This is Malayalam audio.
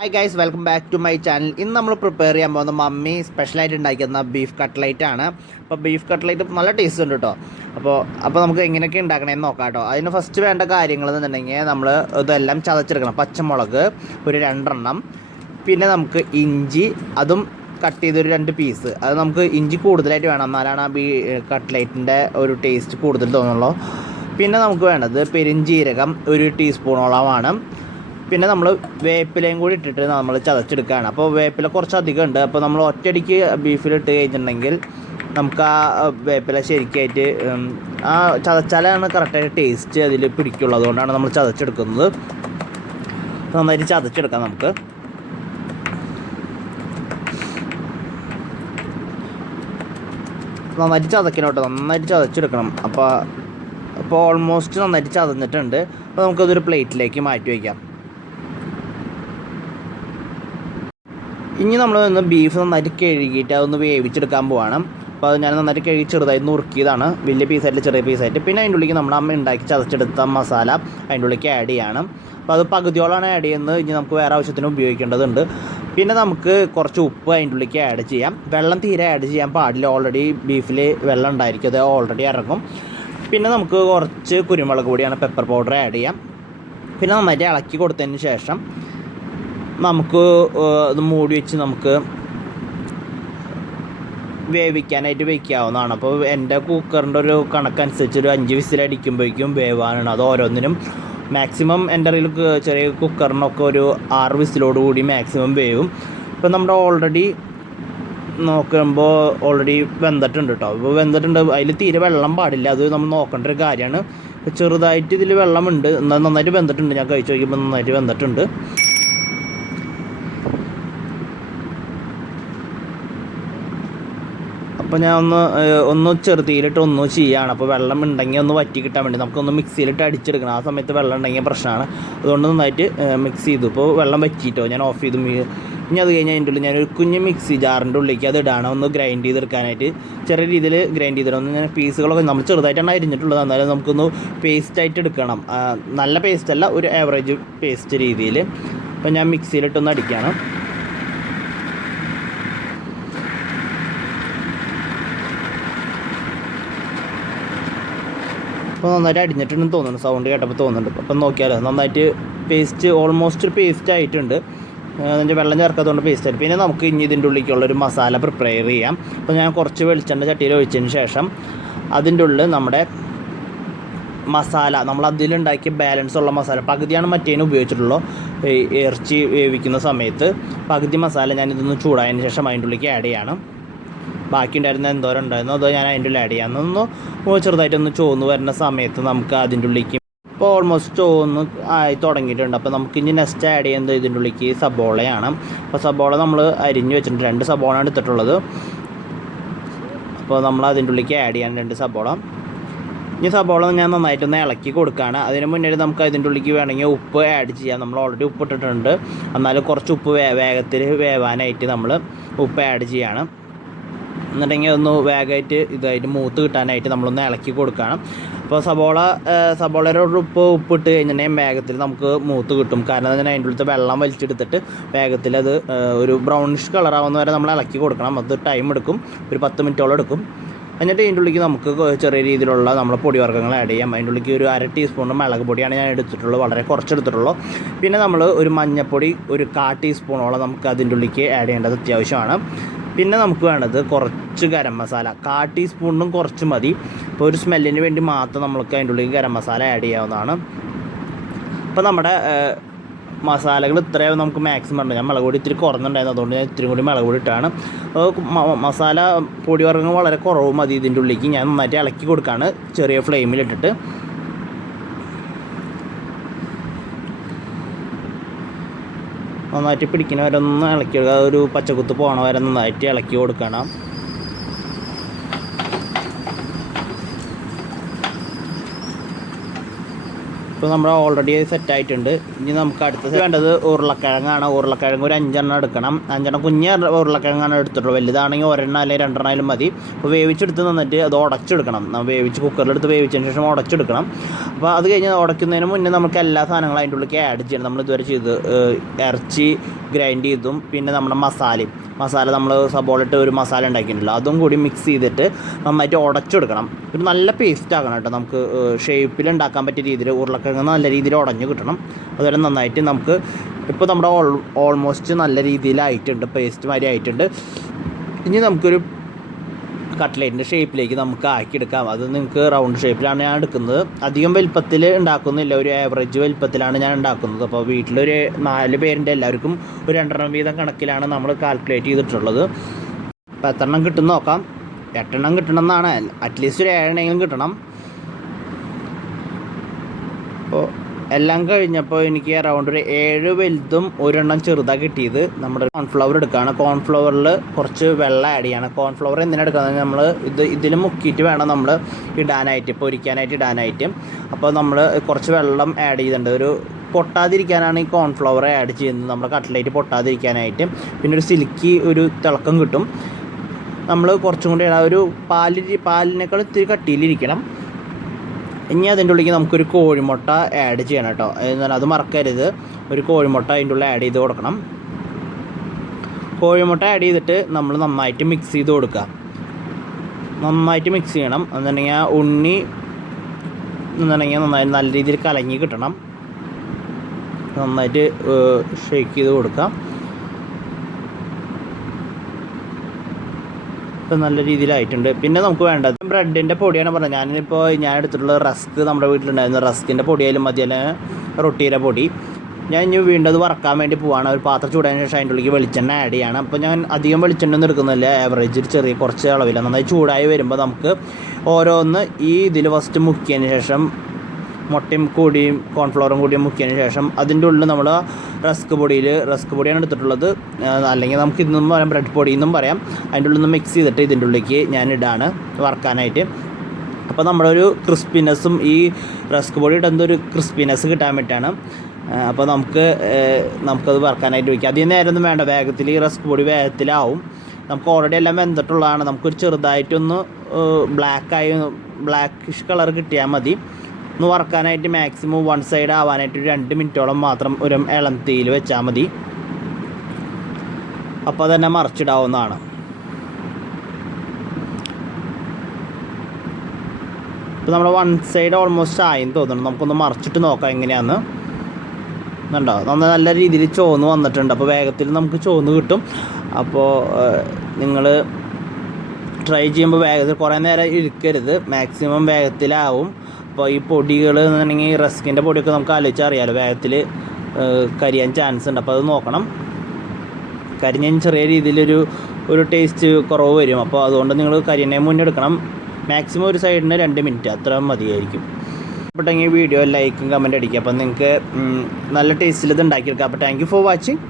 Hi guys, welcome back to my channel. ഇന്ന് നമ്മൾ പ്രിപ്പയർ ചെയ്യാൻ പോകുന്ന മമ്മി സ്പെഷ്യലായിട്ട് ഉണ്ടാക്കുന്ന ബീഫ് കട്ട്ലൈറ്റ് ആണ്. അപ്പോൾ ബീഫ് കട്ട്ലൈറ്റ് നല്ല ടേസ്റ്റ് ഉണ്ട് കേട്ടോ. അപ്പോൾ നമുക്ക് എങ്ങനെയൊക്കെ ഉണ്ടാക്കണമെന്ന് നോക്കാം കേട്ടോ. അതിന് ഫസ്റ്റ് വേണ്ട കാര്യങ്ങൾ എന്നുണ്ടെങ്കിൽ നമ്മൾ ഇതെല്ലാം ചതച്ചെടുക്കണം. പച്ചമുളക് ഒരു 2 എണ്ണം, പിന്നെ നമുക്ക് ഇഞ്ചി അതും കട്ട് ചെയ്തൊരു 2 പീസ്. അത് നമുക്ക് ഇഞ്ചി കൂടുതലായിട്ട് വേണം, എന്നാലാണ് ആ കട്ട്ലൈറ്റിൻ്റെ ഒരു ടേസ്റ്റ് കൂടുതൽ തോന്നുള്ളൂ. പിന്നെ നമുക്ക് വേണ്ടത് പെരുംജീരകം ഒരു ടീസ്പൂണോളമാണ്. പിന്നെ നമ്മൾ വേപ്പിലയും കൂടി ഇട്ടിട്ട് നമ്മൾ ചതച്ചെടുക്കുകയാണ്. അപ്പോൾ വേപ്പില കുറച്ചധികം ഉണ്ട്. അപ്പോൾ നമ്മൾ ഒറ്റയടിക്ക് ബീഫിലിട്ട് കഴിഞ്ഞിട്ടുണ്ടെങ്കിൽ നമുക്ക് ആ വേപ്പില ശരിക്കായിട്ട് ആ ചതച്ചാലാണ് കറക്റ്റായിട്ട് ടേസ്റ്റ് അതിൽ പിടിക്കുള്ളൂ. അതുകൊണ്ടാണ് നമ്മൾ ചതച്ചെടുക്കുന്നത്. നന്നായിട്ട് ചതച്ചെടുക്കാം നമുക്ക്. നന്നായിട്ട് ചതക്കണം കേട്ടോ, നന്നായിട്ട് ചതച്ചെടുക്കണം. അപ്പോൾ ഓൾമോസ്റ്റ് നന്നായിട്ട് ചതഞ്ഞിട്ടുണ്ട്. അപ്പോൾ നമുക്കതൊരു പ്ലേറ്റിലേക്ക് മാറ്റി വയ്ക്കാം. ഇനി നമ്മൾ ബീഫ് നന്നായിട്ട് കഴുകിയിട്ട് അതൊന്ന് വേവിച്ചെടുക്കാൻ പോവാണ്. അപ്പോൾ അത് ഞാൻ നന്നായിട്ട് കഴുകി ചെറുതായി നുറുക്കിയതാണ്, വലിയ പീസായിട്ട് ചെറിയ പീസായിട്ട്. പിന്നെ അതിൻ്റെ ഉള്ളിലേക്ക് നമ്മൾ അമ്മ ഉണ്ടാക്കി ചതച്ചെടുത്ത മസാല അതിൻ്റെ ഉള്ളിലേക്ക് ആഡ് ചെയ്യണം. അപ്പോൾ അത് പകുതിയോളാണ് ആഡ് ചെയ്യുന്നത്. ഇനി നമുക്ക് വേറെ ആവശ്യത്തിന് ഉപയോഗിക്കേണ്ടതുണ്ട്. പിന്നെ നമുക്ക് കുറച്ച് ഉപ്പ് അതിൻ്റെ ഉള്ളിലേക്ക് ആഡ് ചെയ്യാം. വെള്ളം തീരെ ആഡ് ചെയ്യാൻ പാടില്ല, ഓൾറെഡി ബീഫിൽ വെള്ളം ഉണ്ടായിരിക്കും, അത് ഓൾറെഡി ഇറങ്ങും. പിന്നെ നമുക്ക് കുറച്ച് കുരുമുളക് പൊടിയാണ്, പെപ്പർ പൗഡർ ആഡ് ചെയ്യാം. പിന്നെ നന്നായിട്ട് ഇളക്കി കൊടുത്തതിന് ശേഷം നമുക്ക് അത് മൂടി വെച്ച് നമുക്ക് വേവിക്കാനായിട്ട് വയ്ക്കാവുന്നതാണ്. അപ്പോൾ എൻ്റെ കുക്കറിൻ്റെ ഒരു കണക്കനുസരിച്ച് ഒരു 5 വിസിലടിക്കുമ്പോഴേക്കും വേവാനാണ്. അത് ഓരോന്നിനും മാക്സിമം എൻ്റെ അറിയിൽ ചെറിയ കുക്കറിനൊക്കെ ഒരു 6 വിസിലോട് കൂടി മാക്സിമം വേവും. ഇപ്പോൾ നമ്മുടെ ഓൾറെഡി നോക്കുമ്പോൾ ഓൾറെഡി വെന്തിട്ടുണ്ട് കേട്ടോ. ഇപ്പോൾ വെന്തിട്ടുണ്ട്, അതിൽ തീരെ വെള്ളം പാടില്ല, അത് നമ്മൾ നോക്കേണ്ട ഒരു കാര്യമാണ്. ചെറുതായിട്ട് ഇതിൽ വെള്ളമുണ്ട്, എന്നാൽ നന്നായിട്ട് വെന്തിട്ടുണ്ട്. ഞാൻ കഴിച്ച് നോക്കിയപ്പോൾ നന്നായിട്ട് വെന്തിട്ടുണ്ട്. അപ്പോൾ ഞാൻ ഒന്ന് ചെറുതീയിലിട്ട് ഒന്ന് ചെയ്യുകയാണ്. അപ്പോൾ വെള്ളം ഉണ്ടെങ്കിൽ ഒന്ന് വറ്റി കിട്ടാൻ വേണ്ടി നമുക്കൊന്ന് മിക്സിയിലിട്ട് അടിച്ചെടുക്കണം. ആ സമയത്ത് വെള്ളം ഉണ്ടെങ്കിൽ പ്രശ്നമാണ്, അതുകൊണ്ട് നന്നായിട്ട് മിക്സ് ചെയ്തു. ഇപ്പോൾ വെള്ളം വറ്റിയിട്ടോ ഞാൻ ഓഫ് ചെയ്തു. ഇനി അത് കഴിഞ്ഞാൽ അതിൻ്റെ ഉള്ളിൽ ഞാനൊരു കുഞ്ഞ് മിക്സി ജാറിൻ്റെ ഉള്ളിലേക്ക് അത് ഇടാണ്, ഒന്ന് ഗ്രൈൻഡ് ചെയ്തെടുക്കാനായിട്ട്. ചെറിയ രീതിയിൽ ഗ്രൈൻഡ് ചെയ്തിട്ട് ഒന്ന് ഞാൻ പീസുകളൊക്കെ നമ്മൾ ചെറുതായിട്ടാണ് അരിഞ്ഞിട്ടുള്ളത്, എന്നാലും നമുക്കൊന്ന് പേസ്റ്റായിട്ട് എടുക്കണം. നല്ല പേസ്റ്റല്ല, ഒരു ആവറേജ് പേസ്റ്റ് രീതിയിൽ. അപ്പോൾ ഞാൻ മിക്സിയിലിട്ടൊന്ന് അടിക്കുകയാണ്. അപ്പോൾ നന്നായിട്ട് അടിഞ്ഞിട്ടുണ്ടെന്ന് തോന്നുന്നു, സൗണ്ട് കേട്ടപ്പോൾ തോന്നുന്നുണ്ട്. അപ്പം നോക്കിയാലോ നന്നായിട്ട് പേസ്റ്റ് ഓൾമോസ്റ്റ് പേസ്റ്റ് ആയിട്ടുണ്ട്. അതിൻ്റെ വെള്ളം ചേർക്കാത്തതുകൊണ്ട് പേസ്റ്റ് ആയിട്ട്. പിന്നെ നമുക്ക് ഇനി ഇതിൻ്റെ ഉള്ളിലേക്കുള്ളൊരു മസാല പ്രിപ്പയർ ചെയ്യാം. അപ്പോൾ ഞാൻ കുറച്ച് വെളിച്ചെണ്ണ ചട്ടിയിൽ ഒഴിച്ചതിന് ശേഷം അതിൻ്റെ ഉള്ളിൽ നമ്മുടെ മസാല, നമ്മൾ അതിലുണ്ടാക്കിയ ബാലൻസ് ഉള്ള മസാല പകുതിയാണ് മറ്റേതിന് ഉപയോഗിച്ചിട്ടുള്ളൂ. ഇറച്ചി വേവിക്കുന്ന സമയത്ത് പകുതി മസാല ഞാൻ ഇതൊന്ന് ചൂടായതിന് ശേഷം അതിൻ്റെ ഉള്ളിലേക്ക് ആഡ് ചെയ്യാണ്. ബാക്കി ഉണ്ടായിരുന്ന എന്തോരം ഉണ്ടായിരുന്നു അതോ ഞാൻ അതിൻ്റെ ഉള്ളിൽ ആഡ് ചെയ്യാമെന്നൊന്ന് ചെറുതായിട്ടൊന്ന് ചോന്ന് വരുന്ന സമയത്ത് നമുക്ക് അതിൻ്റെ ഉള്ളിലേക്ക് ഇപ്പോൾ ഓൾമോസ്റ്റ് ചോന്ന് ആയി തുടങ്ങിയിട്ടുണ്ട്. അപ്പോൾ നമുക്ക് ഇനി നെക്സ്റ്റ് ആഡ് ചെയ്യുന്നത് ഇതിൻ്റെ ഉള്ളിലേക്ക് സബോളയാണ്. അപ്പോൾ സബോള നമ്മൾ അരിഞ്ഞ് വെച്ചിട്ടുണ്ട്, 2 സബോളയാണ് എടുത്തിട്ടുള്ളത്. അപ്പോൾ നമ്മൾ അതിൻ്റെ ഉള്ളിലേക്ക് ആഡ് ചെയ്യാൻ 2 സബോള. ഇനി സബോള ഞാൻ നന്നായിട്ടൊന്ന് ഇളക്കി കൊടുക്കുകയാണ്. അതിന് മുന്നേ നമുക്ക് അതിൻ്റെ ഉള്ളിലേക്ക് വേണമെങ്കിൽ ഉപ്പ് ആഡ് ചെയ്യാം. നമ്മൾ ഓൾറെഡി ഉപ്പ് ഇട്ടിട്ടുണ്ട്, എന്നാലും കുറച്ച് ഉപ്പ് വേഗത്തിൽ വേവാനായിട്ട് നമ്മൾ ഉപ്പ് ആഡ് ചെയ്യാണ്. എന്നുണ്ടെങ്കിൽ ഒന്ന് വേഗമായിട്ട് ഇതായിട്ട് മൂത്ത് കിട്ടാനായിട്ട് നമ്മളൊന്ന് ഇളക്കി കൊടുക്കണം. അപ്പോൾ സബോളയുടെ ഉപ്പിട്ട് കഴിഞ്ഞിട്ടുണ്ടെങ്കിൽ വേഗത്തിൽ നമുക്ക് മൂത്ത് കിട്ടും. കാരണം അതിന് അതിൻ്റെ ഉള്ളിലത്തെ വെള്ളം വലിച്ചെടുത്തിട്ട് വേഗത്തിൽ അത് ഒരു ബ്രൗണിഷ് കളറാവുന്ന വരെ നമ്മൾ ഇളക്കി കൊടുക്കണം. അത് ടൈം എടുക്കും, ഒരു 10 മിനിറ്റോളം എടുക്കും. എന്നിട്ട് അതിൻ്റെ ഉള്ളിലേക്ക് നമുക്ക് ചെറിയ രീതിയിലുള്ള നമ്മളെ പൊടിവർഗ്ഗങ്ങൾ ആഡ് ചെയ്യാം. അതിൻ്റെ ഉള്ളിലേക്ക് ഒരു 1/2 ടീസ്പൂൺ മുളക് പൊടിയാണ് ഞാൻ എടുത്തിട്ടുള്ളൂ, വളരെ കുറച്ചെടുത്തിട്ടുള്ളൂ. പിന്നെ നമ്മൾ ഒരു മഞ്ഞൾപ്പൊടി ഒരു 1/4 ടീസ്പൂണോളം നമുക്ക് അതിൻ്റെ ഉള്ളിലേക്ക് ആഡ് ചെയ്യേണ്ടത് അത്യാവശ്യമാണ്. പിന്നെ നമുക്ക് വേണ്ടത് കുറച്ച് ഗരം മസാല, 1/4 ടീസ്പൂണിനും കുറച്ച് മതി. ഇപ്പോൾ ഒരു സ്മെല്ലിന് വേണ്ടി മാത്രം നമുക്ക് അതിൻ്റെ ഉള്ളിൽ ഗരം മസാല ആഡ് ചെയ്യാവുന്നതാണ്. അപ്പോൾ നമ്മുടെ മസാലകൾ ഇത്രയും നമുക്ക് മാക്സിമം ഉണ്ട്. ഞാൻ മുളക് പൊടി ഇത്തിരി കുറഞ്ഞുണ്ടായിരുന്നു, അതുകൊണ്ട് ഞാൻ ഇത്തിരി കൂടി മുളക് പൊടി ഇട്ടാണ്. മസാല പൊടിവർഗ്ഗങ്ങൾ വളരെ കുറവ് മതി. ഇതിൻ്റെ ഉള്ളിലേക്ക് ഞാൻ നന്നായിട്ട് ഇളക്കി കൊടുക്കുകയാണ് ചെറിയ ഫ്ലെയിമിലിട്ടിട്ട്. നന്നായിട്ട് പിടിക്കുന്ന വരെ ഒന്ന് ഇളക്കി കൊടുക്കുക, ഒരു പച്ചക്കുത്ത് പോകണ വരെ നന്നായിട്ട് ഇളക്കി കൊടുക്കണം. ഇപ്പോൾ നമ്മൾ ഓൾറെഡി സെറ്റായിട്ടുണ്ട്. ഇനി നമുക്ക് അടുത്തത് വേണ്ടത് ഉരുളക്കിഴങ്ങാണ്. ഉരുളക്കിഴങ്ങ് ഒരു 5 എടുക്കണം. 5 കുഞ്ഞ് ഉരുളക്കിഴങ്ങാണ് എടുത്തിട്ടുള്ളൂ. വലുതാണെങ്കിൽ 1 അല്ലെങ്കിൽ 2 മതി. അപ്പോൾ വേവിച്ചെടുത്ത് തന്നിട്ട് അത് ഉടച്ചെടുക്കണം. നമ്മൾ വേവിച്ച് കുക്കറിലെടുത്ത് വേവിച്ചതിന് ശേഷം ഉടച്ചെടുക്കണം. അപ്പോൾ അത് കഴിഞ്ഞ് ഉടയ്ക്കുന്നതിന് മുന്നേ നമുക്ക് എല്ലാ സാധനങ്ങളും അതിൻ്റെ ഉള്ളിലേക്ക് ആഡ് ചെയ്യണം. നമ്മൾ ഇതുവരെ ചെയ്ത് ഇറച്ചി ഗ്രൈൻഡ് ചെയ്തും പിന്നെ നമ്മുടെ മസാല നമ്മൾ സബോളിട്ട് ഒരു മസാല ഉണ്ടാക്കിയിട്ടുണ്ടല്ലോ, അതും കൂടി മിക്സ് ചെയ്തിട്ട് നന്നായിട്ട് ഉടച്ചെടുക്കണം. ഒരു നല്ല പേസ്റ്റ് ആക്കണം കേട്ടോ. നമുക്ക് ഷേപ്പിൽ ഉണ്ടാക്കാൻ പറ്റിയ രീതിയിൽ ഉരുളക്കിഴങ്ങ് നല്ല രീതിയിൽ ഉടഞ്ഞു കിട്ടണം. അതുപോലെ നന്നായിട്ട് നമുക്ക് ഇപ്പോൾ നമ്മുടെ ഓൾമോസ്റ്റ് നല്ല രീതിയിലായിട്ടുണ്ട്, പേസ്റ്റ് മാതിരി ആയിട്ടുണ്ട്. ഇനി നമുക്കൊരു കട്ട്ലേറ്റിൻ്റെ ഷേപ്പിലേക്ക് നമുക്ക് ആക്കിയെടുക്കാം. അത് നിങ്ങൾക്ക് റൗണ്ട് ഷേപ്പിലാണ് ഞാൻ എടുക്കുന്നത്. അധികം വലുപ്പത്തിൽ ഉണ്ടാക്കുന്നില്ല, ഒരു ആവറേജ് വലുപ്പത്തിലാണ് ഞാൻ ഉണ്ടാക്കുന്നത്. അപ്പോൾ വീട്ടിലൊരു 4 പേരിൻ്റെ എല്ലാവർക്കും ഒരു 2 വീതം കണക്കിലാണ് നമ്മൾ കാൽക്കുലേറ്റ് ചെയ്തിട്ടുള്ളത്. അപ്പോൾ 8 കിട്ടും നോക്കാം. 8 കിട്ടണം എന്നാണ്, അറ്റ്ലീസ്റ്റ് ഒരു 7 കിട്ടണം. അപ്പോൾ എല്ലാം കഴിഞ്ഞപ്പോൾ എനിക്ക് അറൗണ്ട് ഒരു 7 വലുതും 1 ചെറുതാണ് കിട്ടിയത്. നമ്മുടെ കോൺഫ്ലവർ എടുക്കുകയാണ്. കോൺഫ്ലവറിൽ കുറച്ച് വെള്ളം ആഡ് ചെയ്യണം. കോൺഫ്ലവർ എന്തിനാണ് എടുക്കുന്നത്, നമ്മൾ ഇതിൽ മുക്കിയിട്ട് വേണം നമ്മൾ ഇടാനായിട്ട്, പൊരിക്കാനായിട്ട് ഇടാനായിട്ട്. അപ്പോൾ നമ്മൾ കുറച്ച് വെള്ളം ആഡ് ചെയ്തിട്ടുണ്ട്. ഒരു പൊട്ടാതിരിക്കാനാണ് ഈ കോൺഫ്ലവർ ആഡ് ചെയ്യുന്നത്, നമ്മുടെ കട്ട്ലേറ്റ് പൊട്ടാതിരിക്കാനായിട്ട്. പിന്നെ ഒരു സിൽക്കി ഒരു തിളക്കം കിട്ടും. നമ്മൾ കുറച്ചും കൂടി ഒരു പാലിനേക്കാൾ ഇത്തിരി കട്ടിയിലിരിക്കണം. ഇനി അതിൻ്റെ ഉള്ളിലേക്ക് നമുക്കൊരു കോഴിമുട്ട ആഡ് ചെയ്യണം കേട്ടോ. എന്നാൽ അത് മറക്കരുത്, ഒരു കോഴിമുട്ട അതിൻ്റെ ഉള്ളിൽ ആഡ് ചെയ്ത് കൊടുക്കണം. കോഴിമുട്ട ആഡ് ചെയ്തിട്ട് നമ്മൾ നന്നായിട്ട് മിക്സ് ചെയ്ത് കൊടുക്കുക. നന്നായിട്ട് മിക്സ് ചെയ്യണം. എന്നുണ്ടെങ്കിൽ ഉണ്ണി നന്നായി നല്ല രീതിയിൽ കലങ്ങി കിട്ടണം. നന്നായിട്ട് ഷേക്ക് ചെയ്ത് കൊടുക്കാം. ഇപ്പം നല്ല രീതിയിലായിട്ടുണ്ട്. പിന്നെ നമുക്ക് വേണ്ടത് ബ്രെഡിൻ്റെ പൊടിയാണ് പറഞ്ഞത്. ഞാൻ എടുത്തിട്ടുള്ള റസ്ക് നമ്മുടെ വീട്ടിലുണ്ടായിരുന്ന റസ്കിൻ്റെ പൊടിയായാലും മതി, അല്ലെങ്കിൽ റൊട്ടിയുടെ പൊടി. ഞാൻ ഇനി വീണ്ടും അത് വറക്കാൻ വേണ്ടി പോവാണ്. ഒരു പാത്രം ചൂടായതിനു ശേഷം അതിൻ്റെ ഉള്ളിലേക്ക് വെളിച്ചെണ്ണ ആഡ് ചെയ്യണം. അപ്പോൾ ഞാൻ അധികം വെളിച്ചെണ്ണ ഒന്നും എടുക്കുന്നില്ല, ആവറേജ് ചെറിയ കുറച്ച് അളവില്ല. നന്നായി ചൂടായി വരുമ്പോൾ നമുക്ക് ഓരോന്ന് ഈ ഇതിൽ ഫസ്റ്റ് മുക്കിയതിന് ശേഷം മുട്ടയും കൂടിയും കോൺഫ്ലവറും കൂടിയും മുക്കിയതിന് ശേഷം അതിൻ്റെ ഉള്ളിൽ നമ്മൾ റസ്ക് പൊടിയാണ് എടുത്തിട്ടുള്ളത്. അല്ലെങ്കിൽ നമുക്ക് ഇതൊന്നും പറയാം, ബ്രെഡ് പൊടി എന്നും പറയാം. അതിൻ്റെ ഉള്ളിൽ നിന്ന് മിക്സ് ചെയ്തിട്ട് ഇതിൻ്റെ ഉള്ളിലേക്ക് ഞാൻ ഇടാണ് വറക്കാനായിട്ട്. അപ്പോൾ നമ്മുടെ ഒരു ക്രിസ്പിനെസ്സും ഈ റസ്ക് പൊടി ഇടുന്ന ഒരു ക്രിസ്പിനെസ് കിട്ടാൻ വേണ്ടിയിട്ടാണ്. അപ്പോൾ നമുക്കത് വറക്കാനായിട്ട് വയ്ക്കാം. അധികം നേരമൊന്നും വേണ്ട, വേഗത്തിൽ ഈ റസ്ക് പൊടി വേഗത്തിലാവും. നമുക്ക് ഓൾറെഡി എല്ലാം വെന്തിട്ടുള്ളതാണ്. നമുക്കൊരു ചെറുതായിട്ടൊന്ന് ബ്ലാക്കിഷ് കളർ കിട്ടിയാൽ മതി. ഒന്ന് വറക്കാനായിട്ട് മാക്സിമം 1 സൈഡ് ആവാനായിട്ട് ഒരു 2 മിനിറ്റോളം മാത്രം ഒരു ഇളം തീയിൽ വെച്ചാൽ മതി. അപ്പോൾ തന്നെ മറിച്ചിടാവുന്നതാണ്. ഇപ്പോൾ നമ്മൾ 1 സൈഡ് ഓൾമോസ്റ്റ് ആയെന്ന് തോന്നുന്നു. നമുക്കൊന്ന് മറിച്ചിട്ട് നോക്കാം എങ്ങനെയാണെന്ന്. എന്നുണ്ടോ, നല്ല രീതിയിൽ ചോന്ന് വന്നിട്ടുണ്ട്. അപ്പോൾ വേഗത്തിൽ നമുക്ക് ചോന്ന് കിട്ടും. അപ്പോൾ നിങ്ങൾ ട്രൈ ചെയ്യുമ്പോൾ വേഗത്തിൽ കുറേ നേരം ഇരിക്കരുത്, മാക്സിമം വേഗത്തിലാവും. അപ്പോൾ ഈ പൊടികൾ എന്നുണ്ടെങ്കിൽ റസ്കിൻ്റെ പൊടിയൊക്കെ നമുക്ക് ആലോചിച്ചാൽ അറിയാമല്ലോ, വേഗത്തിൽ കരിയാൻ ചാൻസ് ഉണ്ട്. അപ്പോൾ അത് നോക്കണം. കരിഞ്ഞ ചെറിയ രീതിയിലൊരു ടേസ്റ്റ് കുറവ് വരും. അപ്പോൾ അതുകൊണ്ട് നിങ്ങൾ കരിയണേ മുന്നേ എടുക്കണം. മാക്സിമം ഒരു സൈഡിന് 2 മിനിറ്റ് അത്ര മതിയായിരിക്കും. ഇഷ്ടപ്പെട്ടെങ്കിൽ വീഡിയോ ലൈക്കും കമൻറ്റ് അടിക്കുക. അപ്പോൾ നിങ്ങൾക്ക് നല്ല ടേസ്റ്റിൽ ഇത് ഉണ്ടാക്കിയെടുക്കാം. അപ്പോൾ താങ്ക് യു ഫോർ വാച്ചിങ്.